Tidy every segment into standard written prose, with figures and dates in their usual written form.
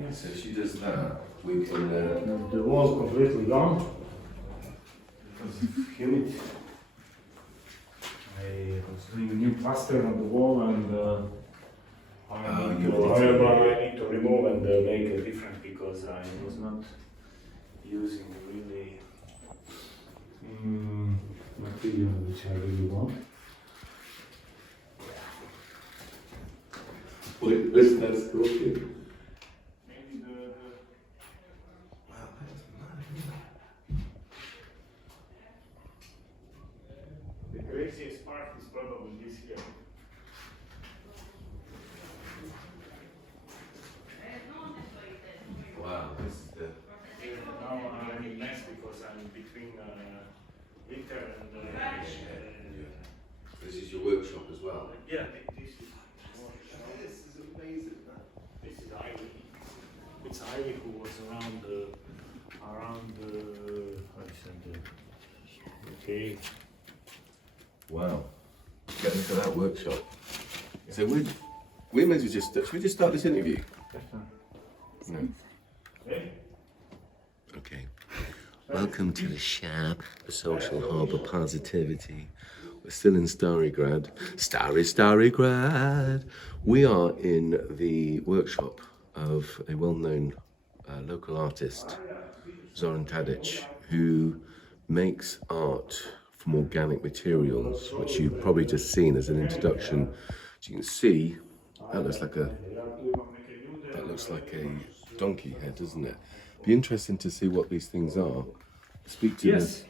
Yeah, so if she does that, we can. The wall completely gone because of humid. I was doing new plaster on the wall and I need to remove and make it different because I was not using really material which I really want. Wait, that's cool. Maybe Wow, that's mad. the craziest part is probably this here. Wow, this is the. Now I'm in mess because I'm between winter and This is your workshop as well. yeah, this is more. This is amazing, man. This is Ivy. It's Ivy who was around how do you say okay. Wow. Get look at that workshop. So we may as well just should we just start this interview? No. Okay. Okay. Welcome to the S.H.O.P, the Social Hub of Positivity. We're still in Starry Grad. Starry Grad. We are in the workshop of a well-known local artist, Zoran Tadic, who makes art from organic materials, which you've probably just seen as an introduction. As you can see, that looks like a donkey head, doesn't it? Be interesting to see what these things are. Speak to Yes. them.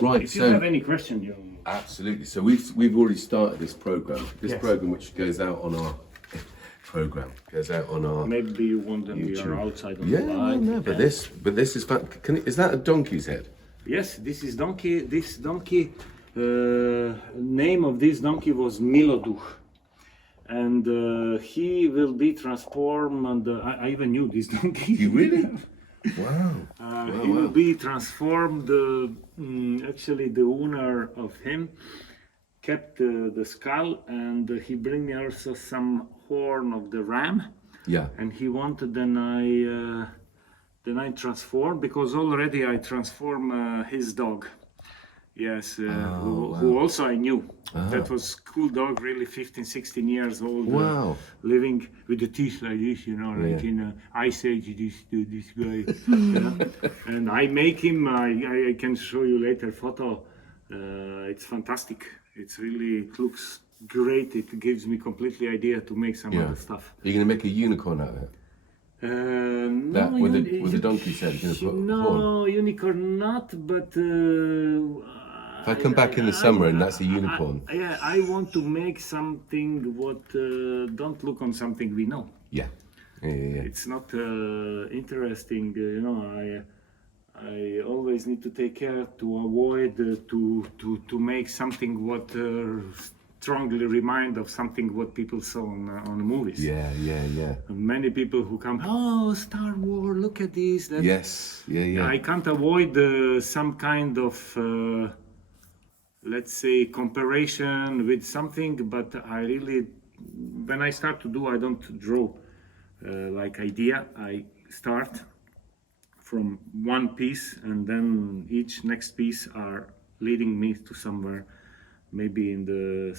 Right. If you have any question, you Absolutely. So we've already started this program. This Yes. program, which goes out on our program, goes out on our. maybe you want them we are YouTube. outside on Yeah, the no, light. no. But this is fun. Is that a donkey's head? Yes, this is donkey. This donkey, name of this donkey was Miloduch, and he will be transformed. And I even knew this donkey. You really? Wow. He will be transformed. Actually, the owner of him kept the skull, and he bring me also some horn of the ram. Yeah. And he wanted then I transform because already I transform his dog. Yes, who also I knew. That was cool dog, really 15, 16 years old. Wow. Living with the teeth like this, like in Ice Age, this guy. You know? And I make him, I can show you later photo. It's fantastic. It's really, it looks great. It gives me completely idea to make some other stuff. You're gonna make a unicorn out of it. No, with the donkey's head. You're gonna put a horn. no, unicorn not, but If I come back in the summer and that's a unicorn. I want to make something what don't look on something we know. Yeah. It's not interesting, I always need to take care to avoid to make something what strongly remind of something what people saw on the movies. Yeah. Many people who come, oh, Star Wars, look at this. That. Yes. Yeah. I can't avoid some kind of, let's say, comparison with something, but I really, when I start to do, I don't draw like idea. I start from one piece, and then each next piece are leading me to somewhere. Maybe in the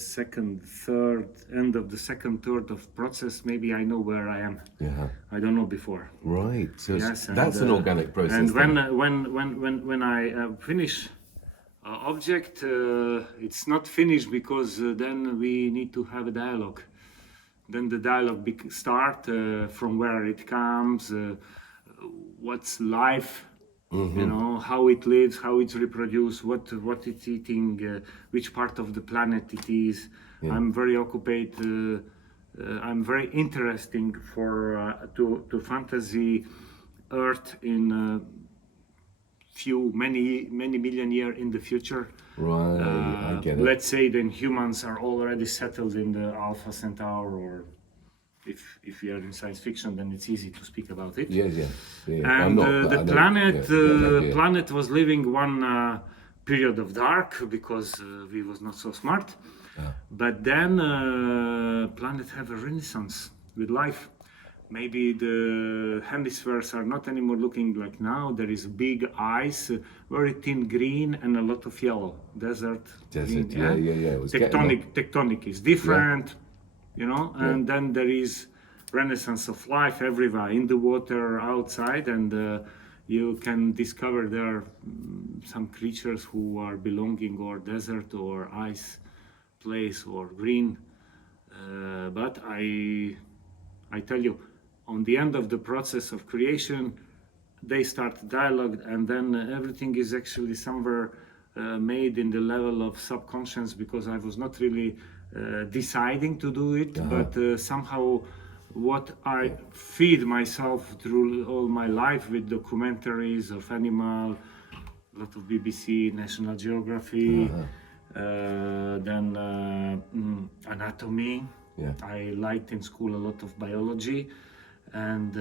end of the second third of process, maybe I know where I am. Yeah. I don't know before. Right. So Yes, that's an organic process. And then. when I finish object, it's not finished because then we need to have a dialogue. Then the dialogue start from where it comes, what's life. How it lives, how it's reproduced, what it's eating, which part of the planet it is. Yeah. I'm very occupied. I'm very interesting for to fantasy Earth in many million years in the future. Right, I get it. Let's say then humans are already settled in the Alpha Centaur, or if we are in science fiction, then it's easy to speak about it. Yeah. And the planet was living one period of dark because we was not so smart. But then planet have a renaissance with life. maybe the hemispheres are not anymore looking like now. There is big ice, very thin green, and a lot of yellow. Desert. Desert, green, yeah. It was getting Tectonic is different, you know. And then there is renaissance of life everywhere, in the water, outside, and you can discover there are some creatures who are belonging or desert or ice place or green. But I tell you, on the end of the process of creation, they start dialogue, and then everything is actually somewhere made in the level of subconscious, because I was not really deciding to do it, but somehow what I feed myself through all my life with documentaries of animal, a lot of BBC, National Geography, then anatomy. Yeah. I liked in school a lot of biology, and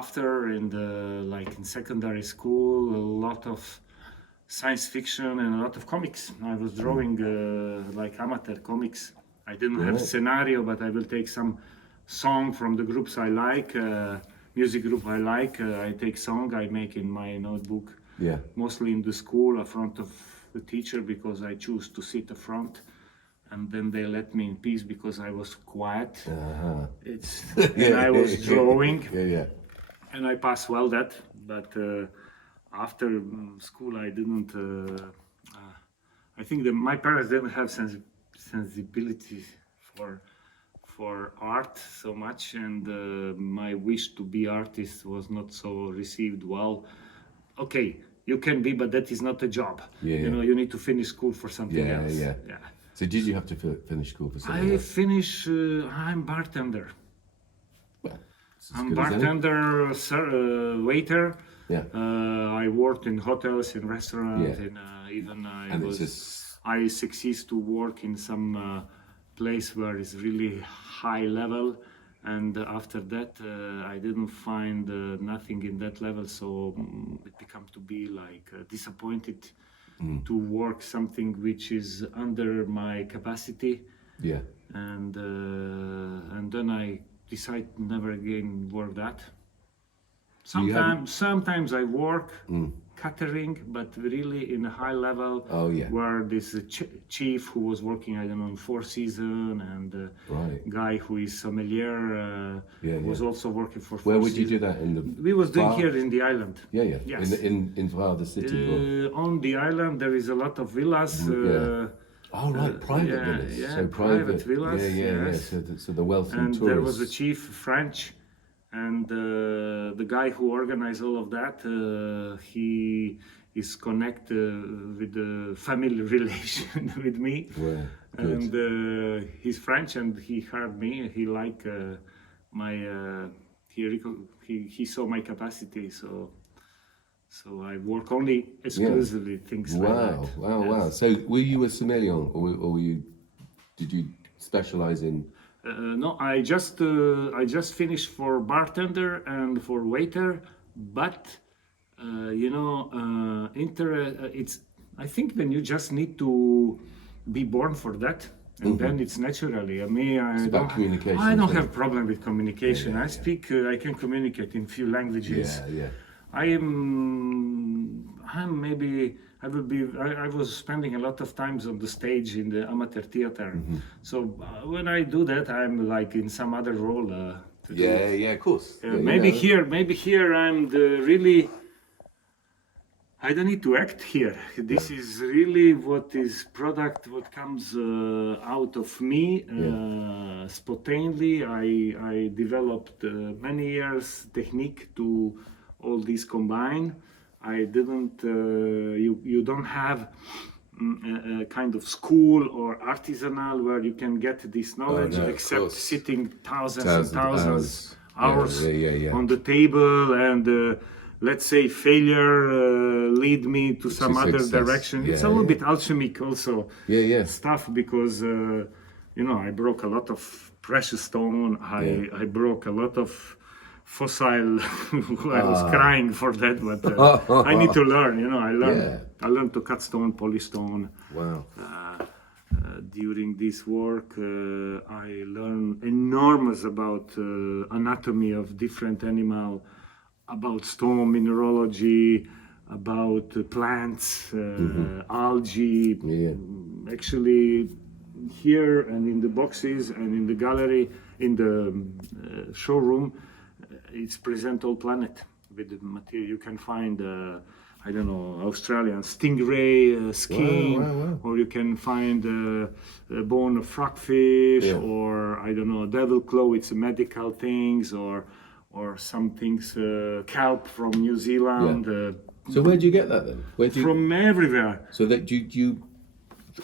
after in secondary school, a lot of science fiction and a lot of comics. I was drawing like amateur comics. I didn't have scenario, but I will take some song from the groups I like, music group I like. I take song, I make in my notebook. Yeah. Mostly in the school, in front of the teacher, because I choose to sit in front, and then they let me in peace because I was quiet. And I was drawing. And I passed well that, but after school I didn't. I think that my parents didn't have sensibility for art so much, and my wish to be artist was not so received well. Okay, you can be, but that is not a job. You know, you need to finish school for something else. Yeah. So did you have to finish school for something else? Finish. I'm bartender. Well, I'm bartender, waiter. Yeah. I worked in hotels, in restaurants, and even I succeed to work in some place where it's really high level. And after that, I didn't find nothing in that level, so it became to be like disappointed to work something which is under my capacity. Yeah. And then I decided never again work that. Sometimes I work catering, but really in a high level. Where this chief who was working, I don't know, in Four Seasons, and guy who is sommelier was also working for Four Seasons. Where would you do that? We was doing here in the island. Yeah. Yes. In Var, the city. On the island there is a lot of villas. Private villas. Yeah, so private villas. Yes. So the wealthy and tourists. There was a chief French, and the guy who organized all of that, he is connected with the family relation with me. And he's French, and he heard me. He liked my. He saw my capacity, so I work only exclusively things like that. Wow. So were you a sommelier, or did you specialize in? No, I just finished for bartender and for waiter, but it's. I think then you just need to be born for that, and then it's naturally. I about communication. I don't have problem with communication. I speak. I can communicate in few languages. Yeah. I'm maybe. I was spending a lot of times on the stage in the amateur theater. So when I do that, I'm like in some other role. Of course. Maybe here I'm the really. I don't need to act here. This is really what is product, what comes out of me spontaneously. I developed many years technique to all these combine. I didn't. You don't have a kind of school or artisanal where you can get this knowledge except sitting thousands and thousands hours on the table and. Let's say failure lead me to some other direction. It's a little bit alchemic also stuff, because I broke a lot of precious stone. I broke a lot of fossil. I was crying for that, but I need to learn. I learned to cut stone, polish stone. Wow. during this work, I learned enormous about anatomy of different animal, about stone mineralogy, about plants, algae. Actually, here and in the boxes and in the gallery, in the showroom, it's present all planet with the material. You can find, I don't know, Australian stingray skin, Wow. or you can find a bone of frogfish, or I don't know, devil claw. It's medical things, or some things, kelp from New Zealand. So where do you get that then? Where do you, From everywhere. so that you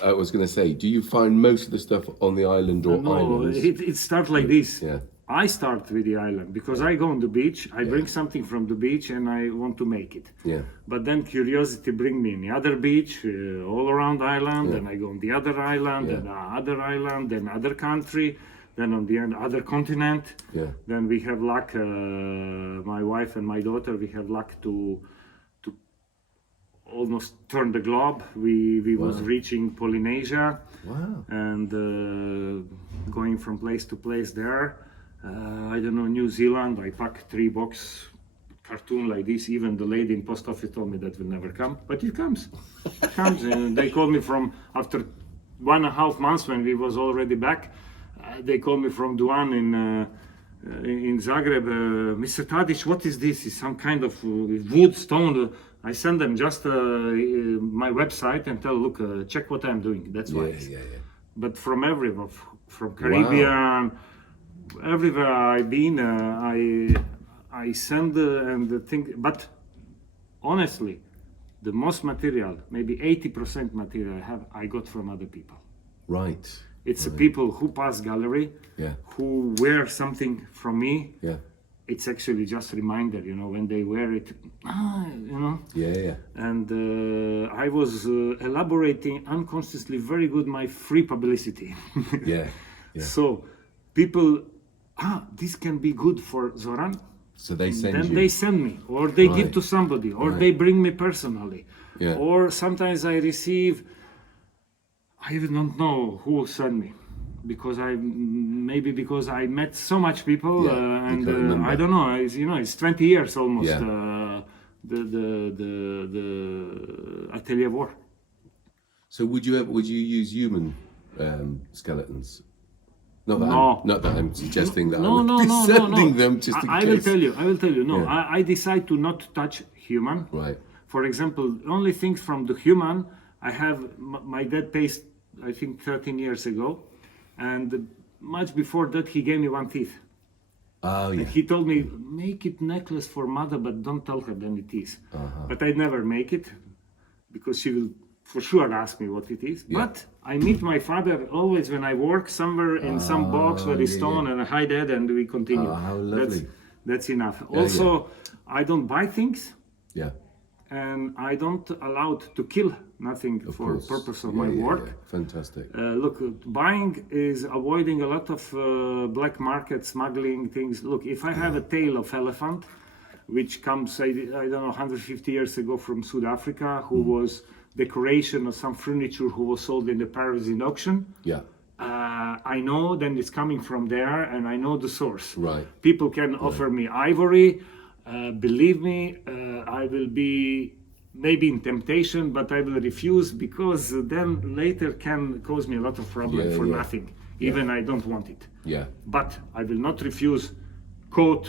I was going to say, do you find most of the stuff on the island or No, islands? it starts like this. Yeah. I start with the island because I go on the beach, I bring something from the beach and I want to make it. Yeah. But then curiosity bring me in the other beach, all around island, and I go on the other island, and other island, then other country, then on the other continent. Yeah. Then we have luck, my wife and my daughter, we have luck to almost turn the globe. We was reaching Polynesia. Wow. And going from place to place there. I don't know, New Zealand, I pack 3 box cartoon like this. Even the lady in post office told me that will never come, but it comes. It comes. And they called me from, after 1.5 months when we was already back, they called me from Duan in Zagreb. Mr. Tadic, what is this? It's some kind of wood, stone. I send them just my website and tell, look, check what I'm doing. That's why. Yeah. But from everywhere, from Caribbean, everywhere I've been, I send and the thing. But honestly, the most material, maybe 80% material I got from other people. Right. It's the people who pass gallery, who wear something from me. Yeah. It's actually just a reminder, when they wear it, Yeah. And I was elaborating unconsciously very good my free publicity. Yeah. So people, this can be good for Zoran. So they send Then you. they send me, or they give to somebody, or they bring me personally. Yeah. Or sometimes I receive, I even don't know who sent me. Because because I met so much people, and I don't know. It's 20 years almost. Yeah. The Atelier War. So would you use human skeletons? Not that I'm suggesting that I would be sending them just in I case. I will tell you. No, I decide to not touch human. Right. For example, only things from the human I have. My dad passed, I think, 13 years ago. And much before that, he gave me 1 teeth. Oh, yeah. And he told me, make it necklace for mother, but don't tell her then it is. But I'd never make it, because she will for sure ask me what it is. But I meet my father always when I work somewhere in some box where he's stone, and hi dad, and we continue. How lovely. That's enough. Also, I don't buy things. Yeah. And I don't allow to kill nothing for purpose of my work. Yeah. Fantastic. Look, buying is avoiding a lot of black market smuggling things. Look, if I have a tail of elephant, which comes, I don't know, 150 years ago from South Africa, who was decoration of some furniture who was sold in the Paris in auction. Yeah. I know then it's coming from there, and I know the source. Right. People can offer me ivory. Believe me, I will be maybe in temptation, but I will refuse, because then later can cause me a lot of problem for nothing. Even I don't want it. Yeah. But I will not refuse coat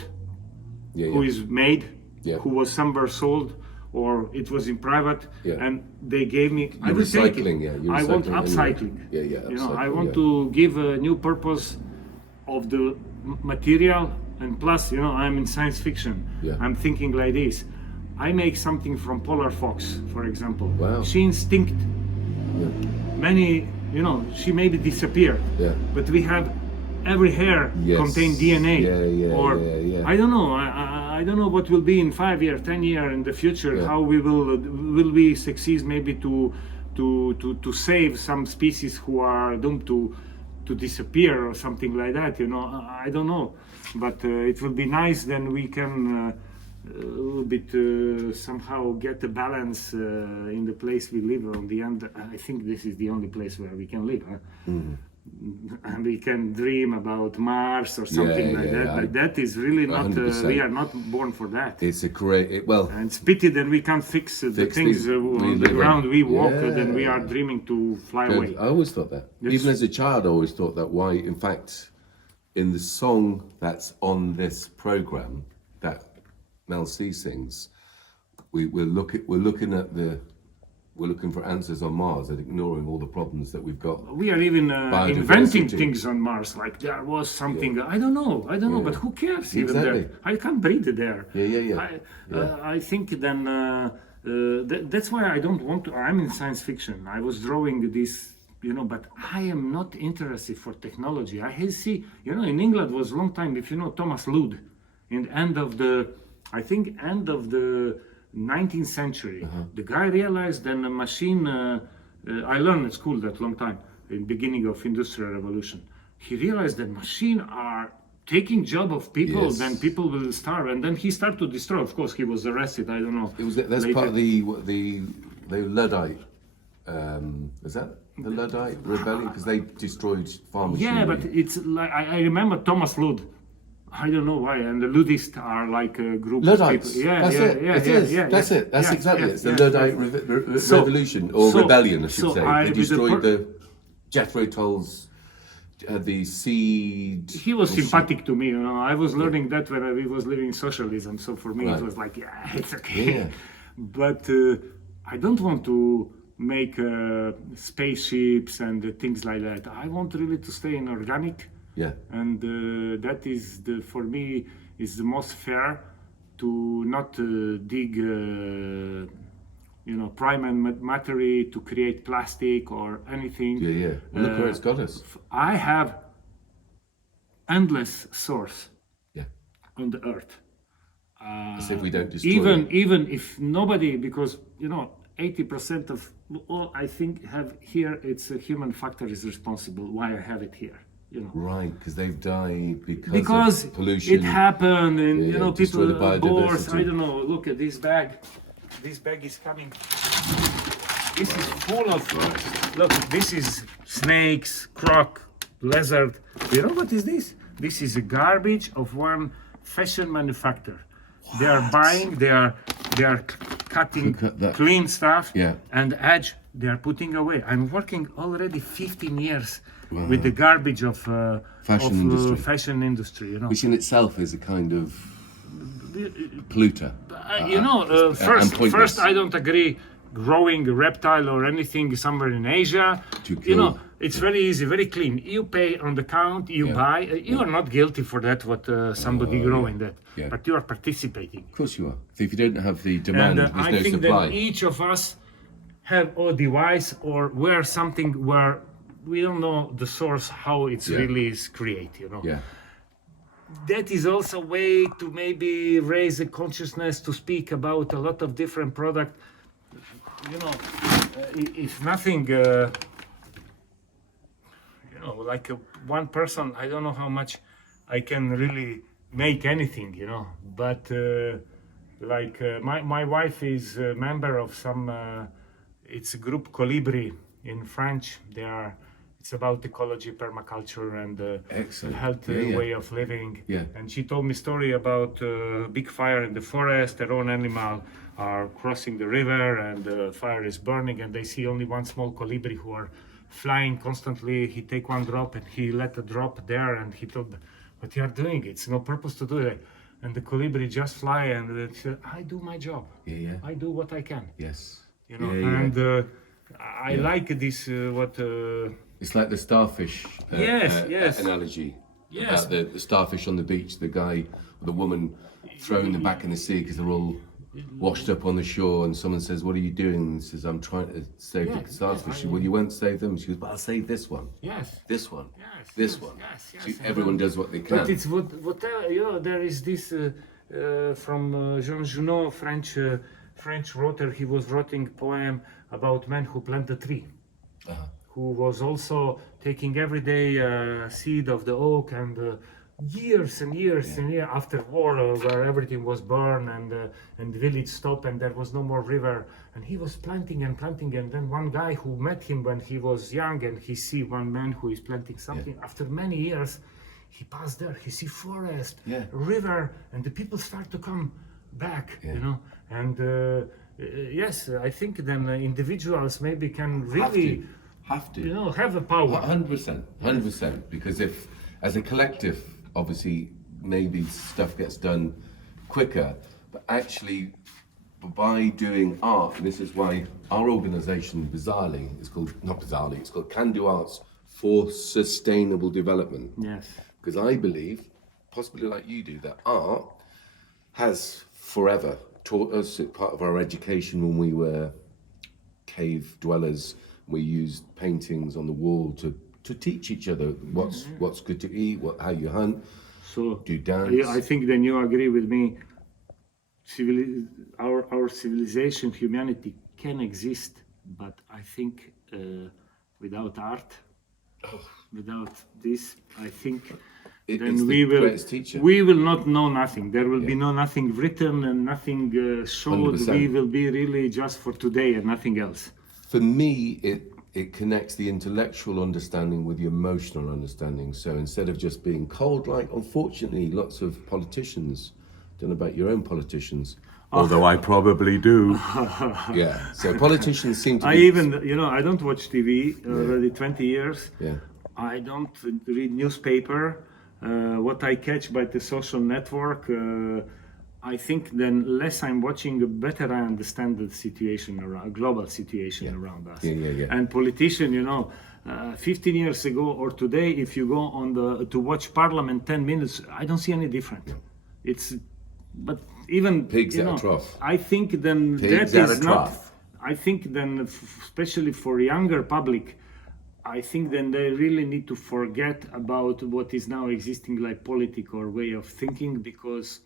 who is made, who was somewhere sold, or it was in private, and they gave me. I will take it. I want upcycling. I want to give a new purpose of the material. And plus, I'm in science fiction. I'm thinking like this. I make something from polar fox, for example. Wow. She instinct. Many, she maybe disappeared. But we have every hair contain DNA. I don't know. I don't know what will be in 5 years, 10 years in the future. How we will we succeed maybe to save some species who are doomed to disappear or something like that. I don't know. But it will be nice, then we can a little bit somehow get a balance in the place we live. On the end, I think this is the only place where we can live. Huh? And we can dream about Mars or something like that, but that is really not. We are not born for that. It's a great. Well, and it's pity that we can't fix the things on the ground we walk. Then we are dreaming to fly away. I always thought that. Even as a child, I always thought that. Why? In fact, in the song that's on this program that Mel C sings, we're looking for answers on Mars and ignoring all the problems that we've got. We are even inventing things on Mars, like there was something, I don't know, but who cares even there? I can't breathe there. I think then, that's why I don't want to, I'm in science fiction. I was drawing this, but I am not interested for technology. I see, in England was a long time, if you know Thomas Ludd, in the end of the 19th century, the guy realized that a machine, I learned at school that long time, in beginning of industrial revolution, he realized that machines are taking job of people, then people will starve, and then he started to destroy. Of course, he was arrested, I don't know. That's part of the Luddite, is that the Luddite rebellion? Because they destroyed farm machinery. Yeah, but it's like, I remember Thomas Ludd. I don't know why, and the Luddites are like a group Luddites. of people. That's it. That's exactly it. It's the Luddite revolution, or rebellion, I should say. They destroyed the Jethro Tull's, the seed. He was sympathetic to me, I was learning that when we was living in socialism, so for me it was like, it's okay. But I don't want to make spaceships and things like that. I want really to stay in organic. And that is for me is the most fair, to not dig primary matter to create plastic or anything. Look where it's got us. I have endless source on the earth. As if we don't destroy even if nobody, because 80% of all I think have here, it's a human factor is responsible why I have it here. Right, because they've died because of pollution. It happened, and people boars. I don't know. Look at this bag. This bag is coming. This is full of. Look, this is snakes, croc, lizard. You know what is this? This is a garbage of one fashion manufacturer. What? They are buying. They are cutting clean stuff. And edge they are putting away. I'm working already 15 years. With the garbage of fashion industry, which in itself is a kind of polluter. First, I don't agree growing a reptile or anything somewhere in Asia. It's very easy, very clean. You pay on the count, you buy. You are not guilty for that. What somebody growing that, but you are participating. Of course you are. So if you don't have the demand, there's no supply. I think that each of us have a device or wear something where we don't know the source, how it's really is created, That is also a way to maybe raise a consciousness to speak about a lot of different products. If nothing, like one person, I don't know how much I can really make anything, But my wife is a member of some, it's a group Colibri in French. It's about ecology, permaculture, and healthy way of living. And she told me a story about a big fire in the forest. Their own animal are crossing the river, and the fire is burning, and they see only one small colibri who are flying constantly. He take one drop, and he let a drop there, and he told, "What you are doing? It's no purpose to do it." And the colibri just fly, and it said, "I do my job. I do what I can." And I like this. It's like the starfish analogy. About the starfish on the beach, the guy or the woman throwing them back in the sea because they're all washed up on the shore, and someone says, "What are you doing?" And he says, "I'm trying to save the starfish." Well, you won't save them. She goes, "But I'll save this one. This one. This one." So everyone does what they can. But it's there is this from Jean Junot, French writer. He was writing poem about man who plant a tree. Who was also taking every day seed of the oak and years and years and years after war, where everything was burned and the village stopped and there was no more river, and he was planting and planting, and then one guy who met him when he was young and he see one man who is planting something. After many years, he passed there, he see forest, river, and the people start to come back, you know, and yes, I think then individuals maybe can really have to, you know, have a power. 100%, because if, as a collective, obviously, maybe stuff gets done quicker, but actually, by doing art, and this is why our organisation, bizarrely, it's called, not bizarrely, it's called Can Do Arts for Sustainable Development. Yes. Because I believe, possibly like you do, that art has forever taught us, it's part of our education when we were cave dwellers. We used paintings on the wall to teach each other what's good to eat, how you hunt, So do dance. I think then you agree with me. Our civilization, humanity can exist, but I think without art, without this, I think then it's the greatest teacher. we will not know nothing. There will be nothing written and nothing showed. 100%. We will be really just for today and nothing else. For me, it connects the intellectual understanding with the emotional understanding. So instead of just being cold, like unfortunately lots of politicians, don't know about your own politicians, although I probably do. Yeah, so politicians seem to I be... even, you know, I don't watch TV already 20 years. Yeah. I don't read newspaper. What I catch by the social network, I think then less I'm watching, the better I understand the situation around, global situation around us. And politician, you know, 15 years ago or today, if you go on to watch Parliament 10 minutes, I don't see any different. It's, but even Pigs you at know, a trough. I think then Pigs that at is a not. trough. I think then, especially for younger public, I think then they really need to forget about what is now existing like politic or way of thinking, because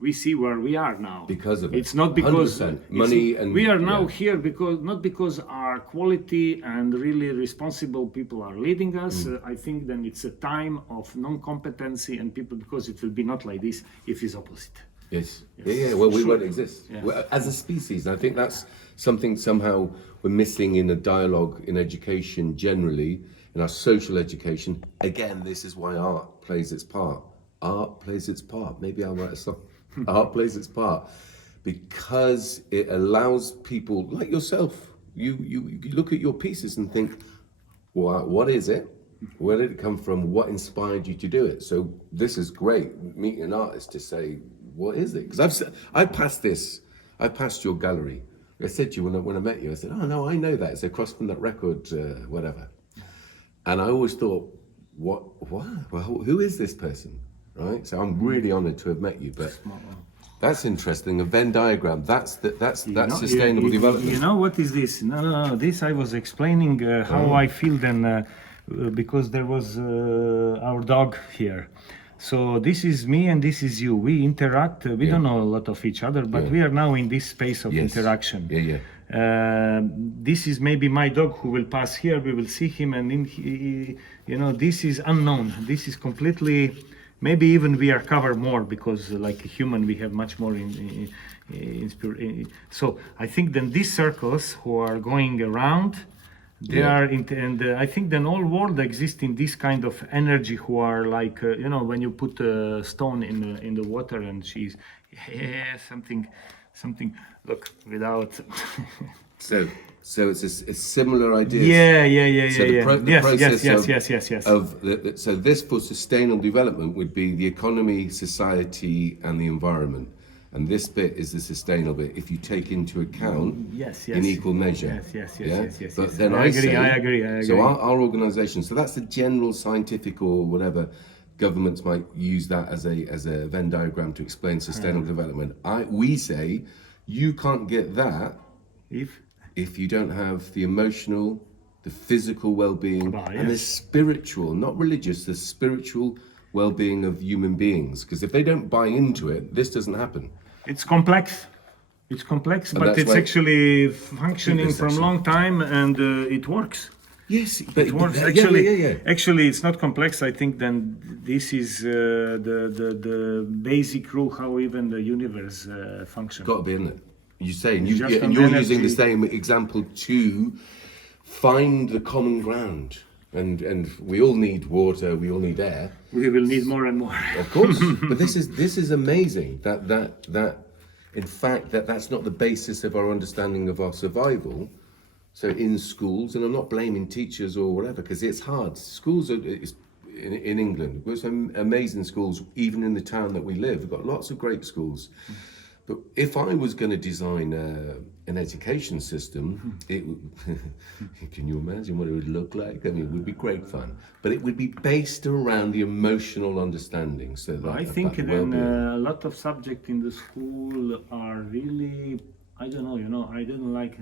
we see where we are now. Because of it. It's not because 100%. Money and... we are now here because not because our quality and really responsible people are leading us. I think then it's a time of non-competency and people, because it will be not like this if it's opposite. Yes. Yeah. Well, we Sure. won't exist as a species. I think that's something somehow we're missing in a dialogue in education generally, in our social education. Again, this is why art plays its part. Art plays its part. Maybe I'll write a song. Art plays its part because it allows people like yourself. You look at your pieces and think, well, what is it? Where did it come from? What inspired you to do it? So this is great, meeting an artist to say, what is it? Because I passed your gallery. I said to you when I met you, I said, oh no, I know that. It's across from that record, whatever. And I always thought, what? Well, who is this person? Right? So I'm really honored to have met you. But that's interesting. A Venn diagram. That's sustainable development. You know what is this? No. This I was explaining how I feel then, because there was our dog here. So this is me and this is you. We interact. We don't know a lot of each other, but we are now in this space of interaction. This is maybe my dog who will pass here. We will see him, and you know, this is unknown. This is completely. Maybe even we are covered more because, like a human, we have much more so I think then these circles who are going around. They are, and I think then all world exists in this kind of energy. Who are like, you know, when you put a stone in the water and she's, something. Look, without. So it's a similar idea. So yes. So this for sustainable development would be the economy, society, and the environment. And this bit is the sustainable bit if you take into account in equal measure. Yes. But then I agree. So our organisation, so that's the general scientific or whatever, governments might use that as a Venn diagram to explain sustainable development. We say you can't get that if you don't have the emotional, the physical well-being, and the spiritual, not religious, the spiritual well-being of human beings. Because if they don't buy into it, this doesn't happen. It's complex, but it's actually functioning from a long time, and it works. Yes, but It works. yeah, Actually, yeah. actually, it's not complex. I think then this is the basic rule how even the universe functions. Got to be, isn't it? You're saying It's just and an you're using the energy. same example to find the common ground, and we all need water, we all need air, We will need more and more. of course. But this is amazing that in fact that's not the basis of our understanding of our survival. So in schools, and I'm not blaming teachers or whatever, because it's hard. Schools are in England. We've got some amazing schools, even in the town that we live. We've got lots of great schools. But if I was going to design an education system, can you imagine what it would look like? I mean, it would be great fun. But it would be based around the emotional understanding. So that I think about then well-being. a lot of subjects in the school are really, I don't know, I didn't like,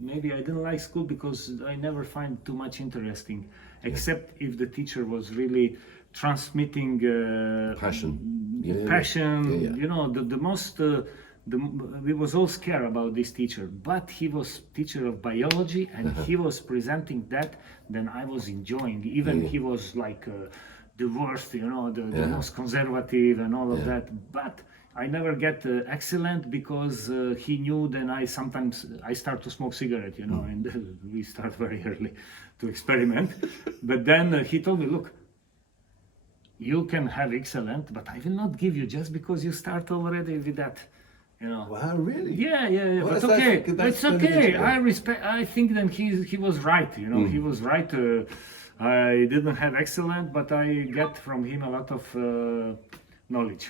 maybe I didn't like school because I never find too much interesting, except if the teacher was really transmitting Passion. Yeah, passion. yeah. The most, we was all scared about this teacher, but he was teacher of biology and he was presenting that, then I was enjoying, even he was like, the worst, the most conservative and all of that. But I never get excellent because he knew. Then I start to smoke cigarette, and we start very early to experiment. But then he told me, look, you can have excellent, but I will not give you just because you start already with that. Wow, really? Yeah. Well, But that's- okay, that's it's really good okay. to know. I respect. I think that he was right. He was right. I didn't have excellent, but I get from him a lot of knowledge.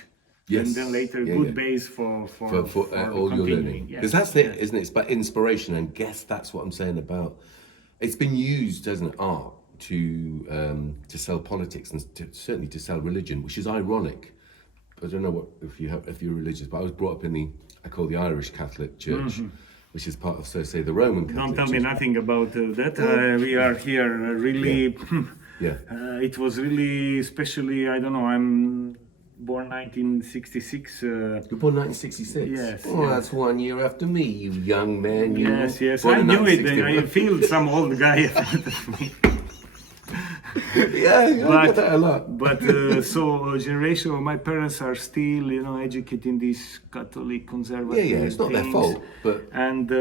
Yes. And then later, Yeah, good yeah. base for All your continuing. learning, Yes, because that's it, yes. not it? It's about inspiration, and guess that's what I'm saying about. It's been used, hasn't it, art to sell politics and certainly to sell religion, which is ironic. I don't know if you're religious, but I was brought up in I call the Irish Catholic Church, which is part of, so say, the Roman Catholic Don't tell me Church. nothing about that. We are here really. Yeah. It was really, especially. I don't know. I'm born 1966. You're born 1966. Yes, Oh, yes. that's 1 year after me, you young man. You Yes. born I in knew it. 1961. I feel some old guy in front of me. Yeah, I get that a lot. But so generation of my parents are still, educated in these Catholic conservative. Yeah, it's not their things. fault, but And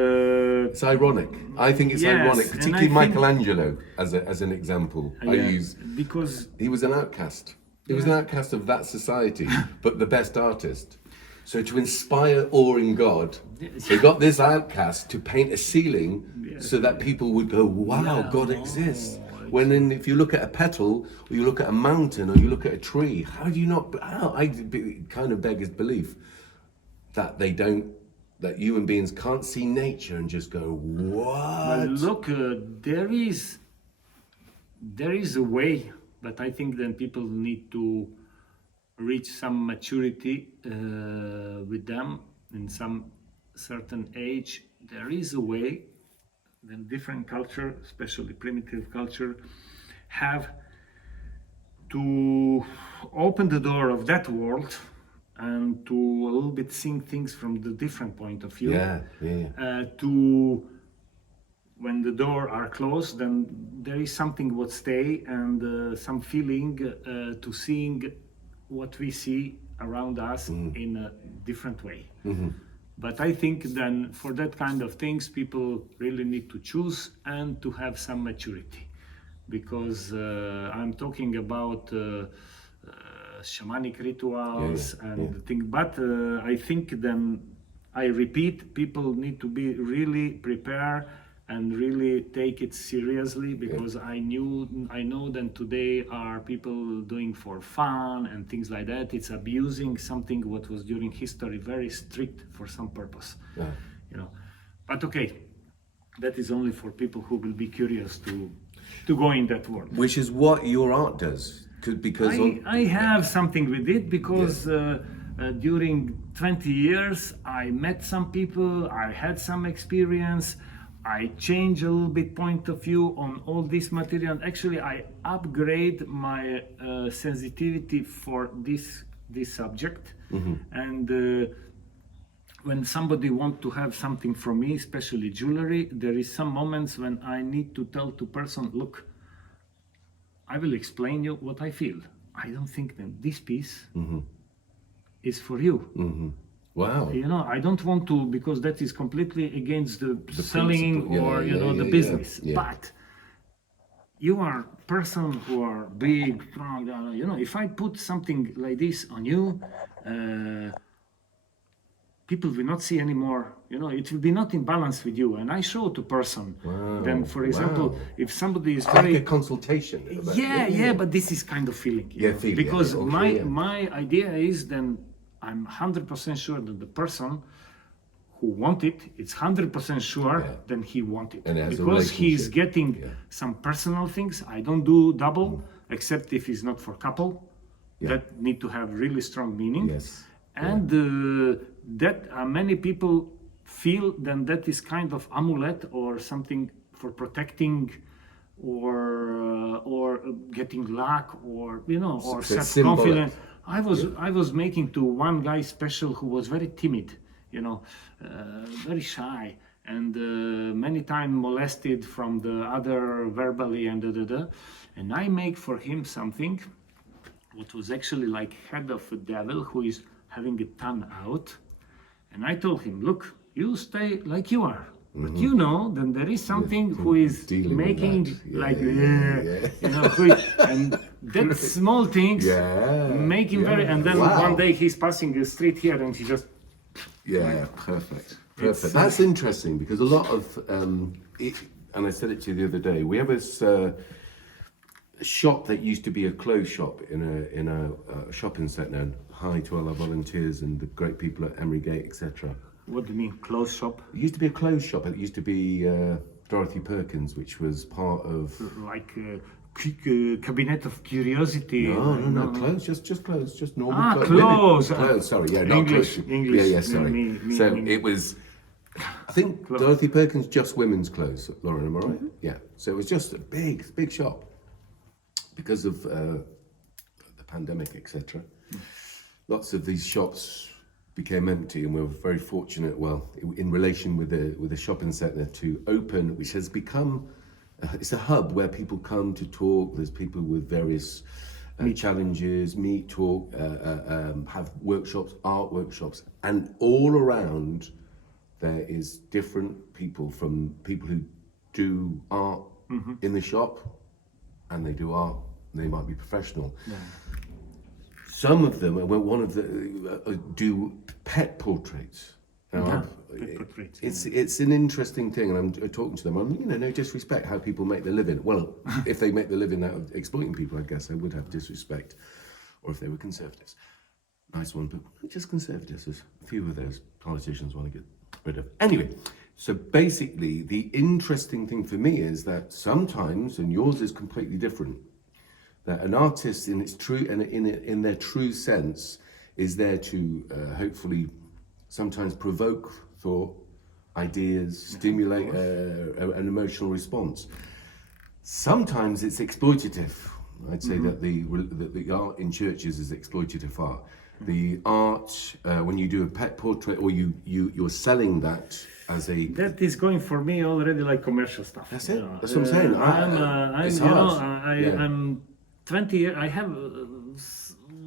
it's ironic. I think it's Yes, ironic, and particularly I think- Michelangelo as an example. because He was an outcast. He was an outcast of that society, but the best artist. So to inspire awe in God, they got this outcast to paint a ceiling so that people would go, wow, God exists. When then if you look at a petal, or you look at a mountain, or you look at a tree, how do you not, kind of beg his belief that that human beings can't see nature and just go, what? look, there is a way, but I think then people need to reach some maturity with them in some certain age. There is a way. Then different culture, especially primitive culture, have to open the door of that world and to a little bit seeing things from the different point of view. Yeah. To when the door are closed, then there is something what stay and some feeling to seeing what we see around us in a different way. But I think then for that kind of things, people really need to choose and to have some maturity, because I'm talking about shamanic rituals and things. But I think then, I repeat, people need to be really prepared and really take it seriously, because I know that today are people doing for fun and things like that. It's abusing something what was during history very strict for some purpose. But okay, that is only for people who will be curious to go in that world. Which is what your art does, because I have something with it, because during 20 years I met some people, I had some experience, I change a little bit point of view on all this material. Actually, I upgrade my sensitivity for this subject, and when somebody want to have something from me, especially jewelry, there is some moments when I need to tell to person, look, I will explain you what I feel. I don't think that this piece is for you. Wow. You know, I don't want to, because that is completely against the selling principle. or the business. But you are person who are big, strong. You know, if I put something like this on you, people will not see anymore. You know, it will be not in balance with you. And I show to person. Then, for example, if somebody is Like a consultation. about- but this is kind of feeling. You know, feeling, because okay, my idea is then I'm 100% sure that the person who want it, it's 100% sure then he want it. And it has a because he's relationship. getting some personal things. I don't do double, except if it's not for couple. That need to have really strong meaning. Yes. And that many people feel then that is kind of amulet or something for protecting or getting luck or or So it's self-confidence. symbolic. I was making to one guy special who was very timid, very shy and many times molested from the other verbally and and I make for him something what was actually like head of a devil who is having a tongue out. And I told him, look, you stay like you are. But then there is something who is Dealing with making that. like, and that small things make him very, and then one day he's passing the street here and he just, Perfect. That's interesting because a lot of, and I said it to you the other day, we have this shop that used to be a clothes shop in a shopping centre. Hi to all our volunteers and the great people at Emery Gate, etc. what do you mean, clothes shop? It used to be a clothes shop. It used to be Dorothy Perkins, which was part of. Like cabinet of curiosity. No, clothes, just clothes, just normal clothes. Clothes, sorry, not English, clothes. English. Yeah, sorry. Me. It was, I think, Dorothy Perkins, just women's clothes, Lauren, am I right? Yeah. So it was just a big shop because of the pandemic, etc. Lots of these shops became empty, and we were very fortunate. Well, in relation with the shopping centre to open, which has become it's a hub where people come to talk. There's people with various challenges, meet, talk, have workshops, art workshops, and all around there is different people, from people who do art in the shop, and they do art. They might be professional. Some of them, one of the do pet portraits. Now, it's an interesting thing, and I'm talking to them. I'm, no disrespect how people make their living. Well, if they make their living out of exploiting people, I guess I would have disrespect, or if they were conservatives. Nice one, but not just conservatives. There's a few of those politicians want to get rid of. Anyway, so basically, the interesting thing for me is that sometimes, and yours is completely different, that an artist in its true and in their true sense is there to hopefully sometimes provoke thought, ideas, stimulate an emotional response. Sometimes it's exploitative. I'd say that the art in churches is exploitative art. The art, when you do a pet portrait, or you're selling that as a... That is going for me already like commercial stuff. That's it. That's what I'm saying. I'm 20 years. I have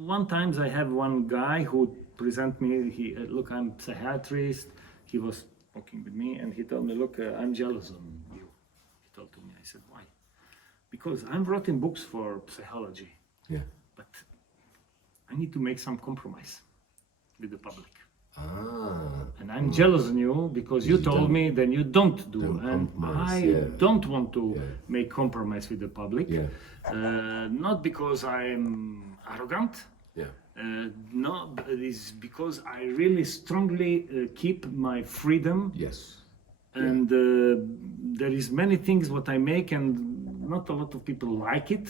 one times I have one guy who present me. He look, I'm psychiatrist. He was talking with me and he told me, look, I'm jealous on you. He told to me. I said, why? Because I'm writing books for psychology. Yeah. But I need to make some compromise with the public. And I'm jealous on you because you told me then you don't do, and I don't want to make compromise with the public. Not because I'm arrogant. No, it's because I really strongly keep my freedom. Yes. And there is many things what I make, and not a lot of people like it.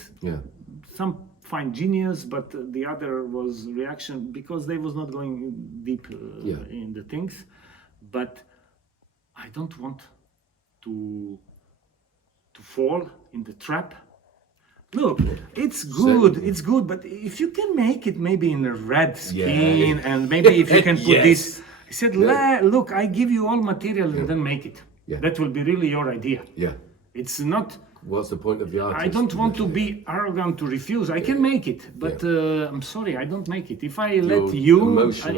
Some find genius, but the other was reaction because they was not going deep in the things. But I don't want to fall in the trap. Look, it's good, but if you can make it maybe in a red skin, and maybe if you can put this He said, Yeah. look, I give you all material and then make it. Yeah. That will be really your idea. Yeah. It's not, What's the point of the artist? I don't want to be arrogant to refuse. I can make it, but I'm sorry, I don't make it. If I let emotional,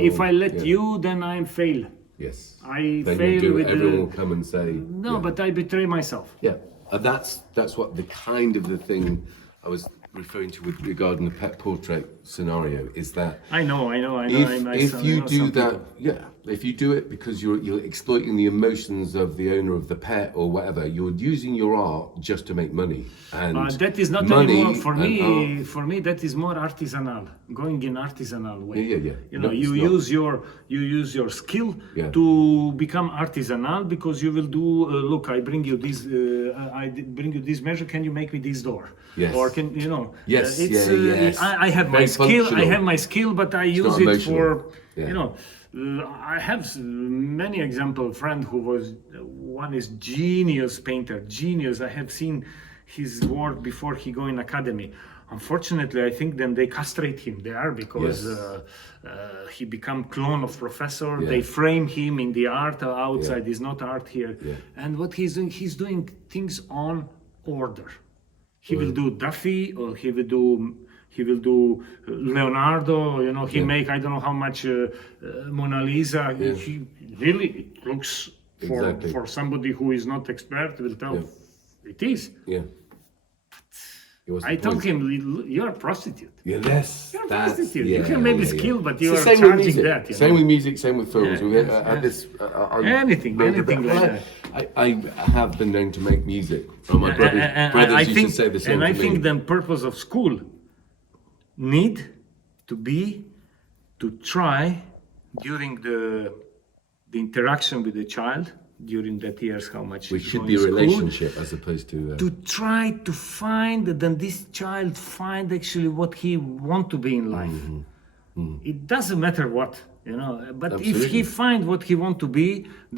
you, then I fail. Yes. I Then fail you'll do with it. Everyone will come and say. no, but I betray myself. Yeah, that's what the kind of the thing I was referring to with regarding the pet portrait scenario is that I know. if you do some that, people. yeah, if you do it because you're exploiting the emotions of the owner of the pet or whatever, you're using your art just to make money, and That is not money anymore for and me. art- For me, that is more artisanal, going in artisanal way. Yeah. You know, No, you it's not. use your skill Yeah. to become artisanal because you will do. Look, I bring you this. Bring you this measure. Can you make me this door? Yes. Or can you know? Yes, It's. yes. I have my Very skill. I functional. have my skill, but I use not it emotional. for. Yeah. You know. I have many example friend who was one is genius painter, genius. I have seen his work before he go in academy. Unfortunately, I think then they castrate him there because Yes. he become clone of professor. Yeah. They frame him in the art outside. Is not art here. Yeah. And what he's doing things on order. He will do Duffy or he will do Leonardo. You know, he make I don't know how much Mona Lisa. Yeah. He really it looks Exactly. for somebody who is not expert will tell it is. Yeah. What's the I told point? him you're a prostitute. Yeah, yes. You're a that's- prostitute. yeah, You can maybe yeah, yeah. skill, but It's you the are same with charging music. that. You Same know? with music, same with films. Yeah, we yes, had yes. this. Anything like that. I have been known to make music. And my brothers I used think, to say the same and I to think me. the purpose of school need to be to try during the interaction with the child during that years how much We he's should going be a school, relationship as opposed to. to try to find then this child find actually what he want to be in life. It doesn't matter what, you know, but if Absolutely. he find what he want to be,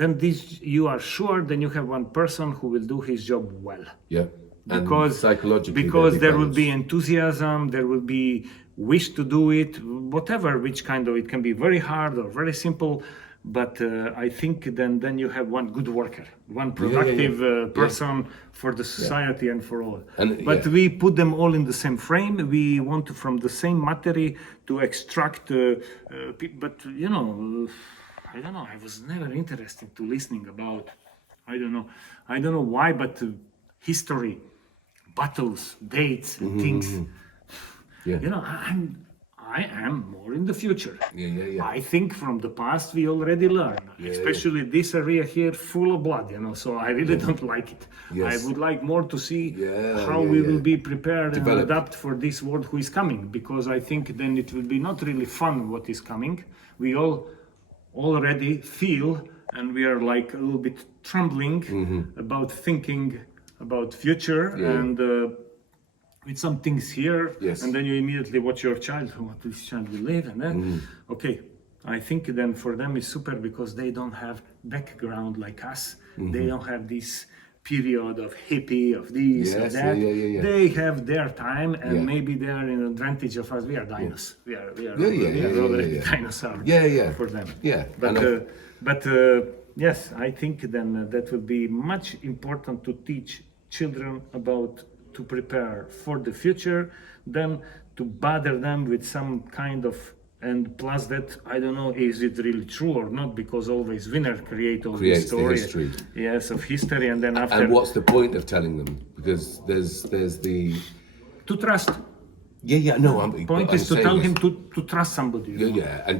then this you are sure then you have one person who will do his job well. Yeah. And Because psychologically, because there will balance. be enthusiasm, there will be wish to do it, whatever which kind of it can be very hard or very simple. But I think then you have one good worker, one productive person for the society and for all. But we put them all in the same frame. We want to, from the same material to extract. But you know, I don't know. I was never interested to listening about. I don't know why, but history, battles, dates, and things. Yeah. You know, I am more in the future. Yeah. I think from the past we already learned, especially this area here full of blood, you know, so I really don't like it. Yes. I would like more to see Yeah, how yeah, we yeah. will be prepared Develop. and adapt for this world who is coming, because I think then it will be not really fun what is coming. We all already feel and we are like a little bit trembling about thinking about future and with some things here, Yes. and then you immediately watch your child, what this child will live, and then, okay, I think then for them is super because they don't have background like us. They don't have this period of hippie, of this, of Yes, that. yeah. They have their time, and Yeah. maybe they are in advantage of us. We are dinos. We are Yeah, already yeah. dinosaurs Yeah. for them. Yeah, But and yes, I think then that will be much important to teach children about to prepare for the future than to bother them with some kind of, and plus that I don't know is it really true or not, because always winner creates Creates these the stories, history. yes, of history, and then after And what's the point of telling them? Because there's the to trust. no. Point I'm is to saying tell this- him to trust somebody. you know. Yeah, and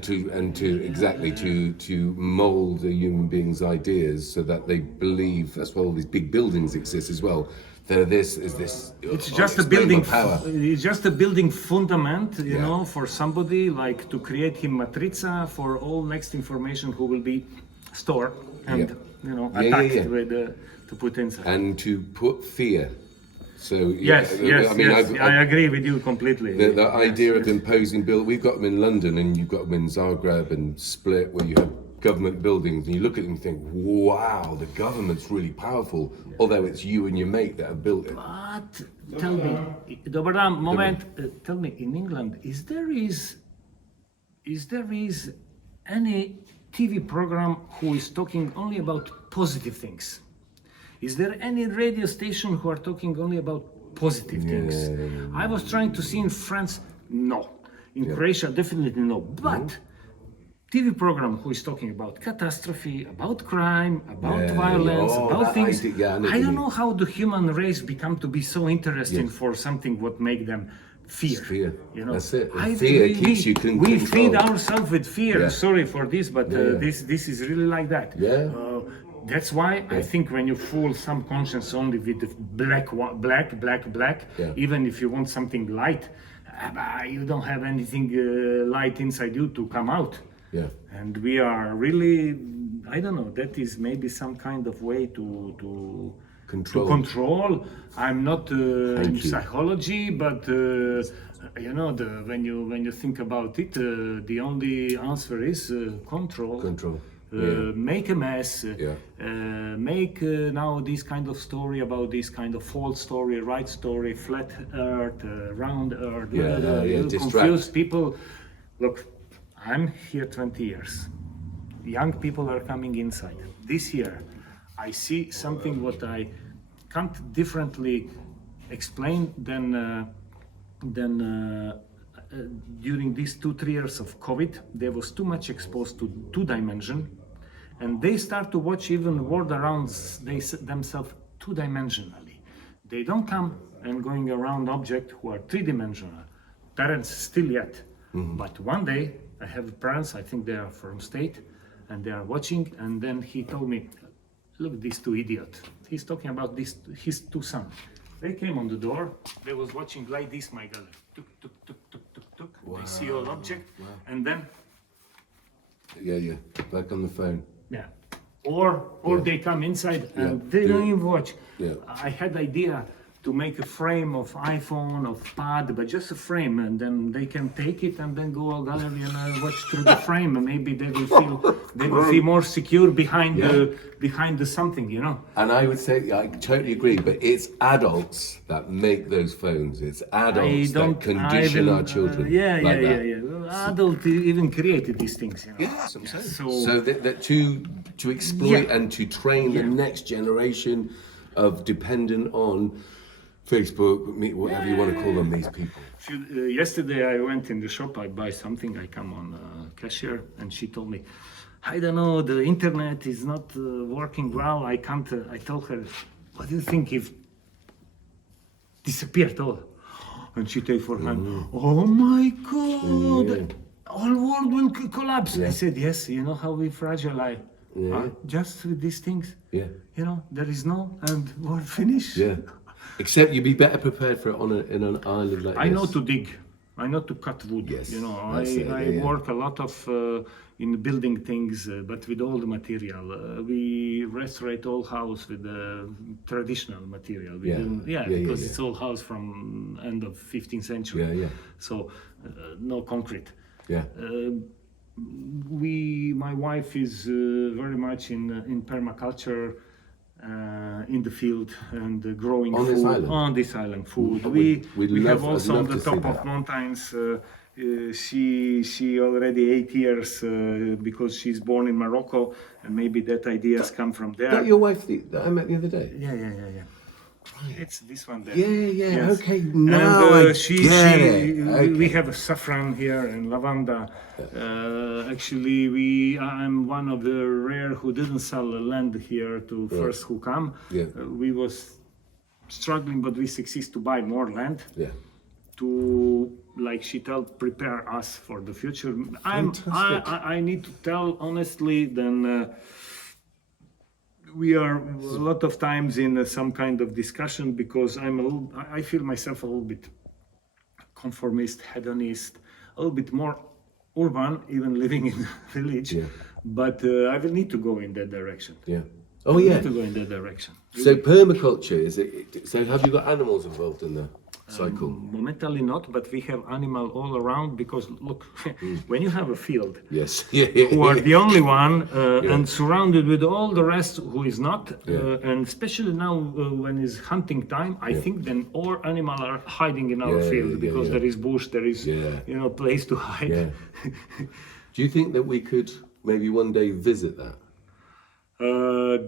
to exactly to mold a human being's ideas so that they believe. That's why all these big buildings exist as well. It's just a building. It's just a building fundament, you know, for somebody like to create him matrica for all next information who will be stored and you know attacked with to put inside. And to put fear. So Yes, I mean, I agree with you completely. The idea of imposing we've got them in London and you've got them in Zagreb and Split where you have government buildings and you look at them and think, wow, the government's really powerful, although it's you and your mate that have built it. But tell me, dobar dan, moment, tell me, in England, is there any TV program who is talking only about positive things? Is there any radio station who are talking only about positive things? I was trying to see in France, no. In Croatia, definitely no. But TV program who is talking about catastrophe, about crime, about violence, about things. I don't know how the human race become to be so interesting for something what make them fear. You know, that's it. Fear keeps you in we control. feed ourselves with fear. Sorry for this, but this is really like that. That's why I think when you fool some conscience only with the black, even if you want something light, you don't have anything light inside you to come out. And we are really, I don't know, that is maybe some kind of way to control. I'm not in psychology, but you know, when you think about it, the only answer is control. Make a mess, make now this kind of story about this kind of false story, right story, flat earth, round earth, confuse people. Look, I'm here 20 years. Young people are coming inside. This year, I see something what I can't differently explain than during these 2-3 years of COVID. There was too much exposed to 2-dimension, and they start to watch even the world around themselves 2-dimensionally. They don't come and going around objects who are 3-dimensional. Parents still yet, but one day, I have parents, I think they are from state, and they are watching, and then he told me, look, these 2 idiots. He's talking about his 2 sons. They came on the door, they was watching like this, my girl. Tuk, tuk, tuk, tuk, tuk, tuk. They see all object, and then... Back on the phone. Or they come inside and they don't even watch. I had idea to make a frame of iPhone, of pad, but just a frame, and then they can take it and then go to gallery and watch through the frame, and maybe they will feel more secure behind the something, you know. And I would say, I totally agree, but it's adults that make those phones. It's adults that condition our children. Adult even created these things, you know. That's what I'm saying. So that to exploit and to train the next generation of dependent on Facebook, whatever you want to call them, these people. Yesterday I went in the shop, I buy something, I come on cashier, and she told me, I don't know, the internet is not working well, I can't, I told her, what do you think if disappeared all? And she take for hand, oh my God, all world will collapse. I said, yes, you know how we fragile are, just with these things, you know, there is no, and we're finished. Except you'd be better prepared for it in an island like this. I know to dig. I know to cut wood. You know, I work a lot of in building things, but with old material. We restore all house with traditional material. We because it's all house from end of 15th century. So no concrete. My wife is very much in permaculture. In the field and growing on food on this island. Food. We have also on the top of mountains. She already 8 years because she's born in Morocco, and maybe that ideas come from there. That your wife that I met the other day? Yeah. Right. It's this one there. Yes. Okay, now and, we have a saffron here and lavanda. Actually, I'm one of the rare who didn't sell the land here to first who come. We was struggling, but we succeed to buy more land. To, like she told, prepare us for the future. I need to tell honestly, then. We are a lot of times in some kind of discussion because I feel myself a little bit conformist, hedonist, a little bit more urban, even living in a village. But I will need to go in that direction. Need to go in that direction. So permaculture, is it? So have you got animals involved in the cycle? Momentarily not, but we have animal all around because look, when you have a field, who are the only one and surrounded with all the rest who is not, and especially now when it's hunting time, I think then all animals are hiding in our field because there is bush, there is place to hide. Do you think that we could maybe one day visit that?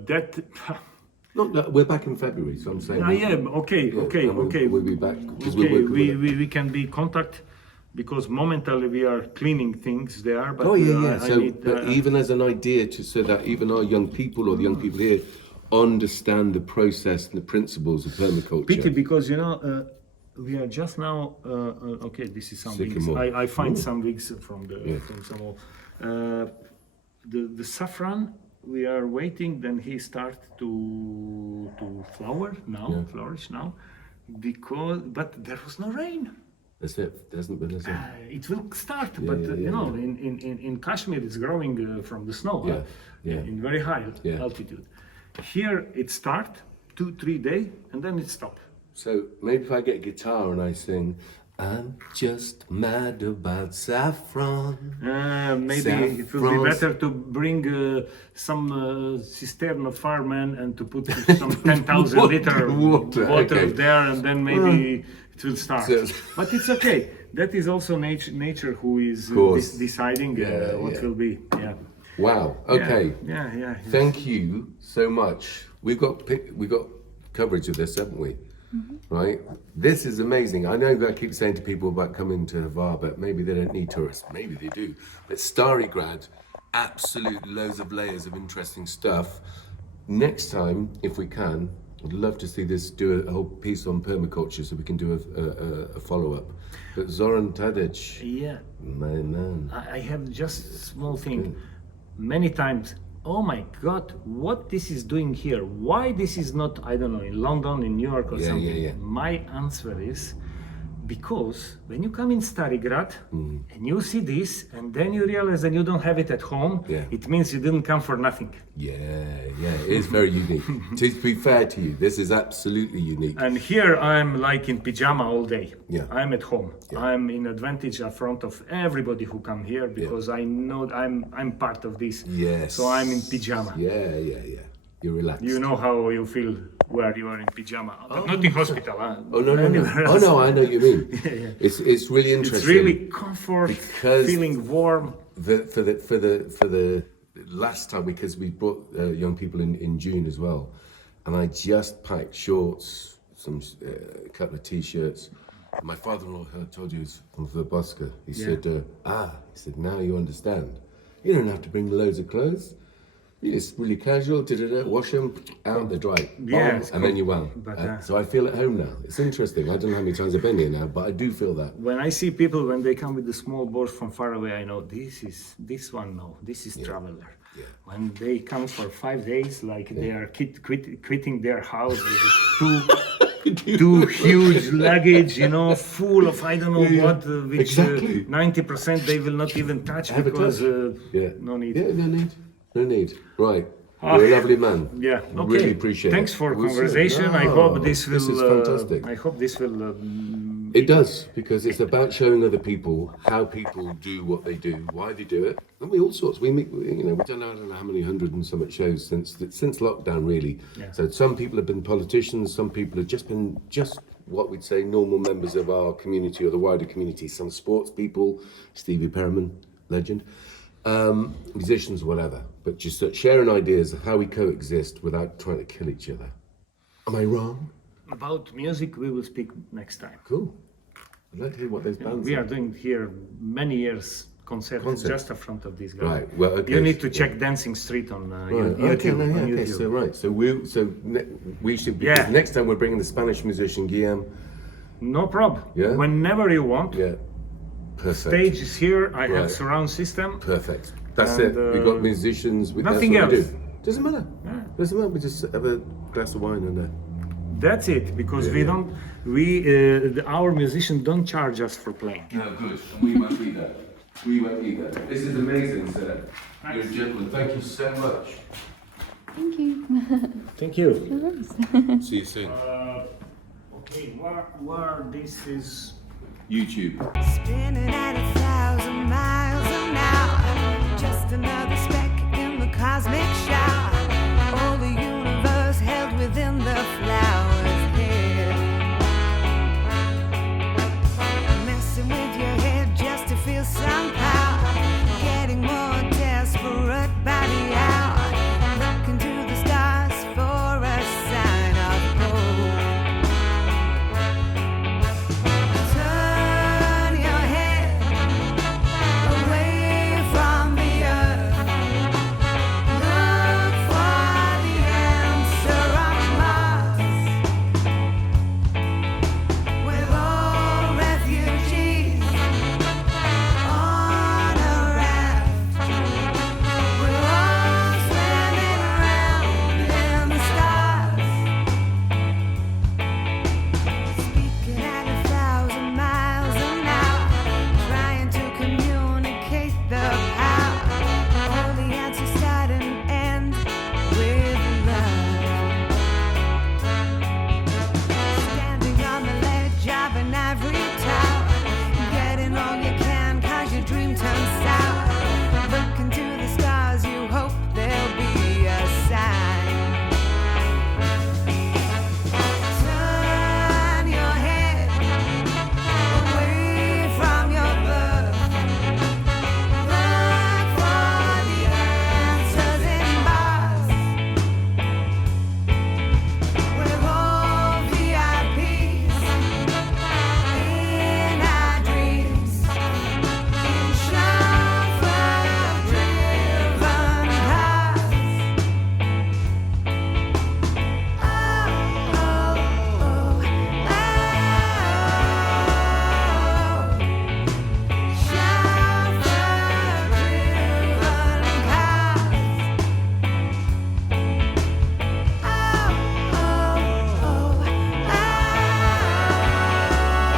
That. Not that we're back in February, so I'm saying. Okay. We'll be back because Okay, we're working with it. we can be in contact because momentarily we are cleaning things there. But Oh yeah. I So, need, but even as an idea, so that even our young people or the young people here understand the process and the principles of permaculture. pity because we are just now. Okay, this is some wigs. Sycamore. I find some wigs from Yeah. some old. The saffron we are waiting. Then he start to flourish now, but there was no rain. That's it. There hasn't been. It will start, but in Kashmir it's growing from the snow. In very high altitude. Here it start 2-3 days and then it stop. So maybe if I get a guitar and I sing, I'm just mad about saffron. Maybe it will be better to bring some cistern of firemen and to put some 10,000 liter water there, and then maybe it will start. But it's okay. That is also nature who is deciding what will be. Yeah. Wow. Okay. Yeah. Thank you so much. We've got coverage of this, haven't we? Right. This is amazing. I know I keep saying to people about coming to Hvar, but maybe they don't need tourists. Maybe they do. But Stary Grad, absolute loads of layers of interesting stuff. Next time, if we can, I'd love to see this do a whole piece on permaculture, so we can do a follow-up. But Zoran Tadic, my man. I have just a small thing. Many times, oh my God, what this is doing here? Why this is not, I don't know, in London, in New York or something? My answer is because when you come in Stary Grad and you see this and then you realize that you don't have it at home, it means you didn't come for nothing. It is very unique. To be fair to you, this is absolutely unique. And here I'm like in pyjama all day. I'm at home. I'm in advantage in front of everybody who come here because I know I'm part of this. So I'm in pyjama. You're relaxed. You know how you feel where you are in pyjama, but not in hospital. Oh no! I know what you mean. It's really interesting. It's really comfort, because feeling warm. For the last time, because we brought young people in June as well, and I just packed shorts, a couple of t-shirts. My father-in-law, I told you, is from Verboska. He said, now you understand. You don't have to bring loads of clothes. It's really casual, wash them, out, they're dry, and then you well. So I feel at home now. It's interesting. I don't know how many times I've been here now, but I do feel that. When I see people, when they come with the small boats from far away, I know this is traveler. When they come for 5 days, like they are quitting their house with two huge luggage, full of I don't know what, which 90% they will not even touch because no need. No need. Right. You're a lovely man. Okay. Really appreciate it. Thanks for conversation. I hope this will. This is fantastic. I hope this will. It does, because it's about showing other people how people do what they do, why they do it, and all sorts. We meet, we've done I don't know how many hundred and so much shows since lockdown, really. So some people have been politicians, some people have just been what we'd say normal members of our community or the wider community. Some sports people, Stevie Perriman, legend. Musicians, whatever, but just sharing ideas of how we coexist without trying to kill each other. Am I wrong? About music, we will speak next time. Cool. I'd like to hear what those bands we are doing here many years concerts just in front of this guy. Right. Well, okay. You need to check Dancing Street on YouTube. Okay. So we should be. Next time we're bringing the Spanish musician Guillaume. No problem. Whenever you want. Perfect. Stage is here. I have surround system. Perfect. That's it. We've got musicians. Nothing else. Doesn't matter. Doesn't matter. We just have a glass of wine and That's it. Because our musicians don't charge us for playing. No, good. We won't either. This is amazing, sir. You're a gentleman. Thank you so much. Thank you. Thank you. See you soon. Okay, where this is. YouTube. Spinning at 1,000 miles an hour, just another speck in the cosmic